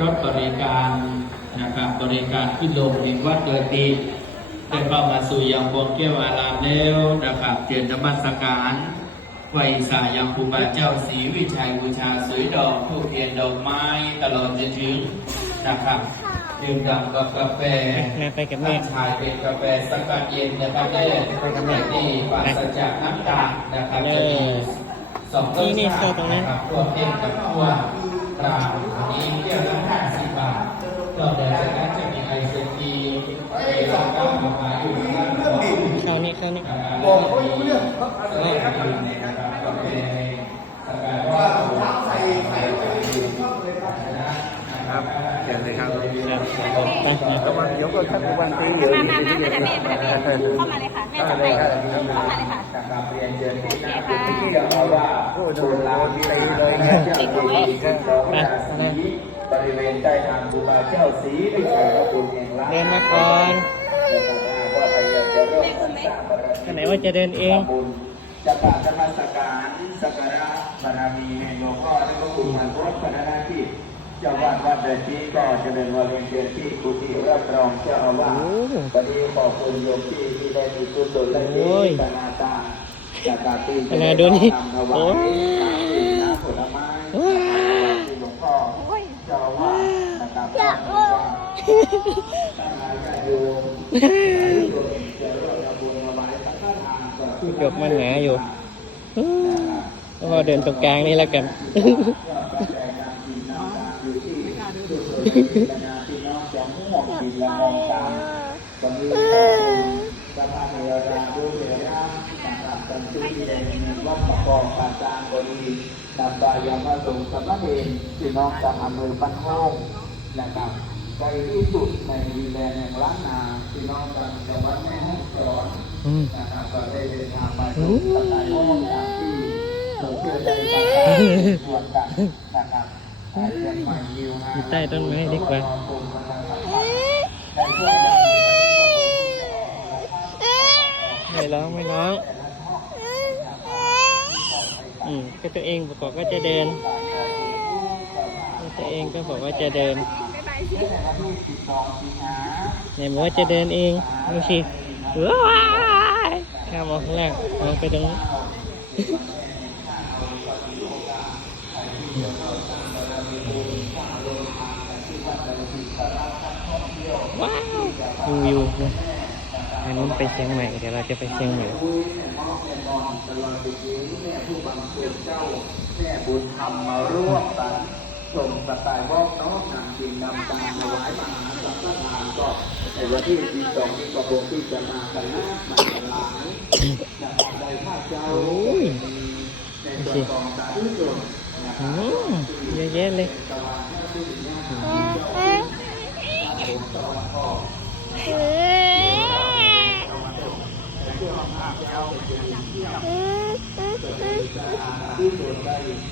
รถบริการนะครับบริการขึ้นลงมีวัดโดยปีได้เข้ามาสู่ยังพวงเกี้ยวอารามแล้วนะครับเตรียมนมัสการไหวสายังครูบาเจ้าศรีวิชัยบูชาสวยดอกทูบเทียนดอกไม้ตลอดจนถึงนะครับดื่มด่ำกับกาแฟแม่ไปกับแม่ท่านชายเป็นกาแฟสกัดเย็นนะครับได้ไปกับแม่ที่ปราศจากน้ำตาลนะครับจะมีสองรสนี่นี่ชาโซติตรงนั้นนะครับตัวเต็มกับตัวปลาอันนี้เที่ยวละห้าสิบบาท นอกจากนั้นจะมีไอศครีมมีราคาราคาอยู่นะครับเข้านี่เข้านี่บอกเขาอยู่เรื่องนะครับกาแฟสกัดว่าใส่ใส่ใส่ครับเชิญเลยครับไปนะระวังเดี๋ยวก็ท่านวันตีมามามามาหาแม่มาหาแม่เข้ามาเลยค่ะแม่จะไปเข้ามาเลยค่ะนะครับเรียนเชิญที่หน้าโอเคค่ะที่เราว่าผู้ดูแลตีเลยนะเจ้าสีสองราศีบ ริเวณใต้ทางบูบาเจ้าสีได้ใส่พระคุณแห่งล้านเดินมาก่อนว่าใครอยากจะร่วมสร้างบารมีท่านไหนว่าจะเดินเองทำบุญจะกราบนมัสการสักการะบารมีแห่งหลวงพ่อและพระคุณมันรบพระนาที่เจ้าวัดวัดเดชีก็เจะเป็นวันเรียนเรียนที่กุฏิรับรองเจ้าอาวาสโอ้วันนี้ขอบคุณโยมที่ที่ได้มีกุศลและโอ้ที่ยปนาตาจากการที่ขนาดดูนี่ทำถวาโอ้ย ย น้ำผลไม้ ว้าว ที่หลวงพ่อเจ้าอาวาสนะครับ อยากตั้งใจกันอยู่จะร่วมทำบุญถวายสังฆทานกับจบมันหนาอยู่ก็พอเดินตรงกลางนี่แล้วกันพี่น้องจะม่วงกินและมองตามตอนนี้สภาพเรือดาดูเรือน้ำต่างๆกันที่ได้มีวัดประกอบการจางบดีนำบายามาส่งสำนักเองพี่น้องจากอำเภอบ้านห้อง นะครับไกลที่สุดในดินแดนแห่งล้านนาพี่น้องจากจังหวัดแม่ฮ่องสอนอืมนะครับก็ได้เดินทางมาสู่สถานห้องอย่างที่หมู่เพื่อนได้ต่างๆชวนกันนะครับเชียงใหม่ยิวนะอยู่ใต้ต้นไม้ดีกว่าไม่ร้องไม่ร้องอืมก็ตัวเองบอกว่าจะเดินก็ ตัวเองก็บอกว่าจะเดินไหนบอกว่าจะเดินเองดูสิว้ายข้ามมองข้างล่างมองไปตรงนู้ว้าววิวนะอันนู้นไปเชียงใหม่เดี๋ยวเราจะไปเชียงใหม่แม่บุญธรรมมาร่วมกัน ส่งสไตล์วอกน้องนางจินนำตามถวายมหาสังฆทานก็ในวันที่ที่สองที่กระโปรงที่จะมากันนะมากันหลายนะครับได้ข้าเจ้าโอ้ยในส่วนของสาธุชนนะคอืรับเยอะแยะเลย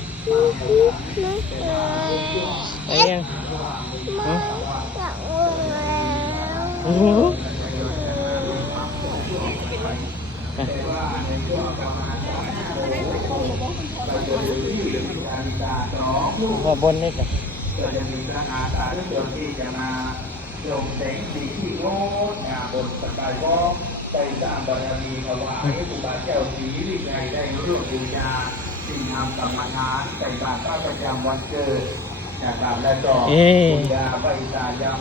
ไไปยังโอ้โหไปขอบนนี่ก่อนก็จะมีพระอาสาธุชนที่จะมาลงแสงสีที่งดงามบนสกายวอล์กไปสร้างบารมีถวายให้ครูบาแก้วศรีวิชัยได้ร่วมบูชา สิ่งทำกรรมฐานใส่บาตรพระประจำวันเกิดนะครับและก็เอ๊ะบูชาใบสายัง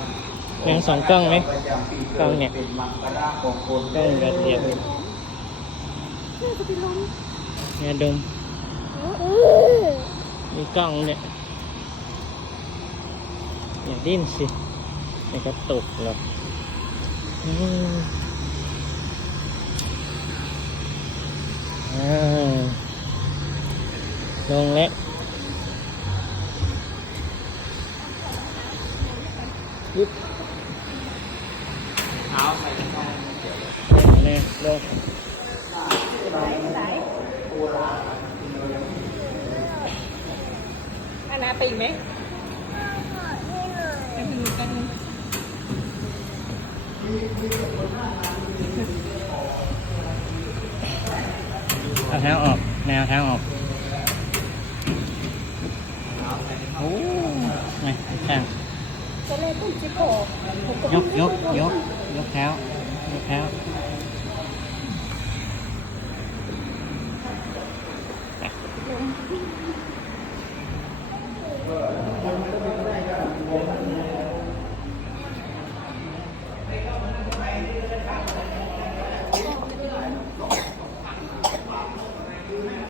ยังสองกล้องไหมประจำปีกล้องเนี่ยเป็นมังคลามงคลกล้องแบบเดียวเนี่ยดมมีกล้องเนี่ยอย่าดิ้นสิไม่กระตุกหรอกอืมอ่า ลงแล้วยึบเท้าใส่ลงเลยลงอันนาไปอีกไหมไปถึงกันเอาเท้าออก แนวเท้าออก โอ้ไม่ ข้างก็เลยต้องจิโกยกยกยกยกเท้ายกเท้า